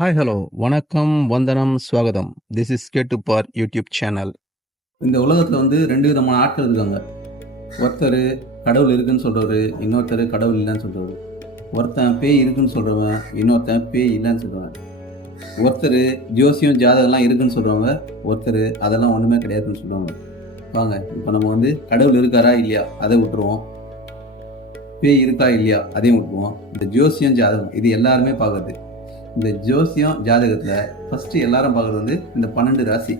Hi hello வணக்கம் வந்தனம் ஸ்வாகதம் திஸ் இஸ் கேட்டு பார் யூடியூப் சேனல் இந்த உலகத்தில் வந்து ரெண்டு விதமான ஆட்கள் இருக்காங்க. ஒருத்தர் கடவுள் இருக்குன்னு சொல்கிறவர் இன்னொருத்தர் கடவுள் இல்லைன்னு சொல்கிறவர் ஒருத்தன் பேய் இருக்குன்னு சொல்கிறவன் இன்னொருத்தன் பேய் இல்லைன்னு சொல்கிறவன் ஒருத்தர் ஜோசியம் ஜாதகம்லாம் இருக்குன்னு சொல்கிறவங்க ஒருத்தர் அதெல்லாம் ஒன்றுமே கிடையாதுன்னு சொல்லுவாங்க வாங்க இப்போ நம்ம வந்து கடவுள் இருக்காரா இல்லையா அதை விட்டுருவோம். பேய் இருக்கா இல்லையா அதையும் விட்டுருவோம். இந்த ஜோசியம் ஜாதகம் இது எல்லாருமே பார்க்குறது. இந்த ஜோசியம் ஜாதகத்தில் ஃபஸ்ட்டு எல்லாரும் பார்க்குறது வந்து இந்த பன்னெண்டு ராசி.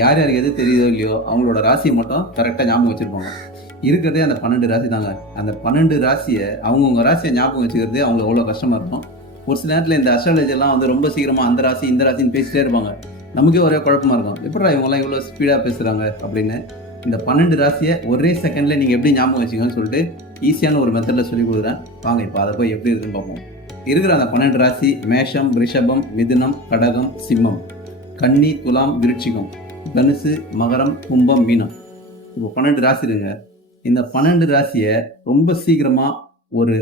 யார் யாருக்கு எது தெரியுதோ இல்லையோ அவங்களோட ராசியை மட்டும் கரெக்டாக ஞாபகம் வச்சுருப்பாங்க. இருக்கிறதே அந்த பன்னெண்டு ராசி தாங்க. அந்த பன்னெண்டு ராசியை அவங்கவுங்க ராசியை ஞாபகம் வச்சுக்கிறது அவங்களுக்கு அவ்வளோ கஷ்டமாக இருக்கும். ஒரு சில நேரத்தில் இந்த அஸ்ட்ராலஜிலாம் வந்து ரொம்ப சீக்கிரமாக அந்த ராசி இந்த ராசின்னு பேசிட்டே இருப்பாங்க. நமக்கே ஒரே குழப்பமாக இருக்கும். எப்படா இவங்கெல்லாம் இவ்வளோ ஸ்பீடாக பேசுகிறாங்க அப்படின்னு. இந்த பன்னெண்டு ராசியை ஒரே செகண்டில் நீங்கள் எப்படி ஞாபகம் வச்சுக்கோன்னு சொல்லிட்டு ஈஸியான ஒரு மெத்தடில் சொல்லி கொடுக்குறேன். வாங்க இப்போ அதை போய் எப்படி இருக்குன்னு பார்ப்போம். இருக்கிற அந்த பன்னெண்டு ராசி மேஷம் ரிஷபம் மிதுனம் கடகம் சிம்மம். கன்னி துலாம் விருட்சிகம் தனுசு மகரம் கும்பம் மீனம். இப்போ பன்னெண்டு ராசி இருங்க. இந்த பன்னெண்டு ராசியை ரொம்ப சீக்கிரமாக ஒரு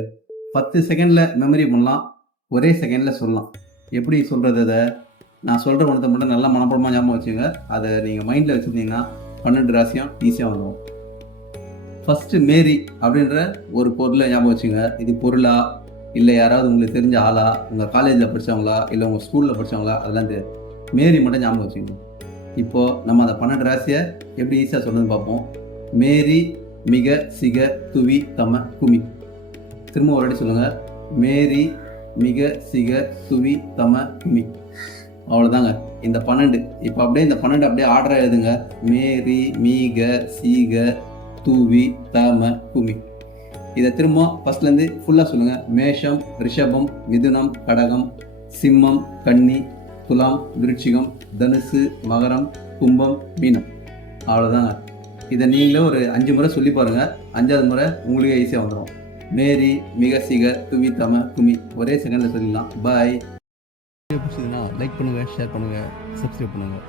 பத்து செகண்டில் மெமரி பண்ணலாம். ஒரே செகண்டில் சொல்லலாம். எப்படி சொல்கிறது அதை? நான் சொல்கிற ஒன்றத்தை மட்டும் நல்லா மனப்படமாக ஞாபகம் வச்சுங்க அதை நீங்கள் மைண்டில் வச்சுருந்தீங்கன்னா பன்னெண்டு ராசியும் ஈஸியாக வந்துடும் ஃபஸ்ட்டு மேரி அப்படின்ற ஒரு பொருளை ஞாபகம் வச்சுங்க இது பொருளா இல்லை யாராவது உங்களுக்கு தெரிஞ்ச ஆளா உங்கள் காலேஜில் படித்தவங்களா இல்லை உங்கள் ஸ்கூலில் படித்தவங்களா அதெல்லாம் தெரியாது. மேரி மட்டும் ஞாபகம் வச்சுக்கணும். இப்போது நம்ம அந்த பன்னெண்டு ராசியை எப்படி ஈஸியாக சொல்லுன்னு பார்ப்போம். மேரி மிக சிக துவி தம குமி. திரும்ப ஒரு வாட்டி சொல்லுங்கள் மேரி மிக சிக துவி தம குமி. அவ்வளோதாங்க இந்த பன்னெண்டு. இப்போ அப்படியே இந்த பன்னெண்டு அப்படியே ஆர்டராக எழுதுங்க. மேரி மீக சீக தூவி தம குமி. இதை திரும்ப ஃபர்ஸ்ட்லேருந்து ஃபுல்லாக சொல்லுங்கள் மேஷம் ரிஷபம் மிதுனம் கடகம் சிம்மம் கன்னி துலாம் விருட்சிகம் தனுசு மகரம் கும்பம் மீனம். அவ்வளோதாங்க இதை நீங்களே ஒரு அஞ்சு முறை சொல்லி பாருங்கள் அஞ்சாவது முறை உங்களுக்கே ஈஸியாக வந்துடும் மேரி மிக சிக துமி தம குமி. ஒரே செகண்டில் சொல்லிடலாம். பாய் பிடிச்சதுன்னா லைக் பண்ணுங்கள் ஷேர் பண்ணுங்கள் சப்ஸ்கிரைப் பண்ணுங்கள்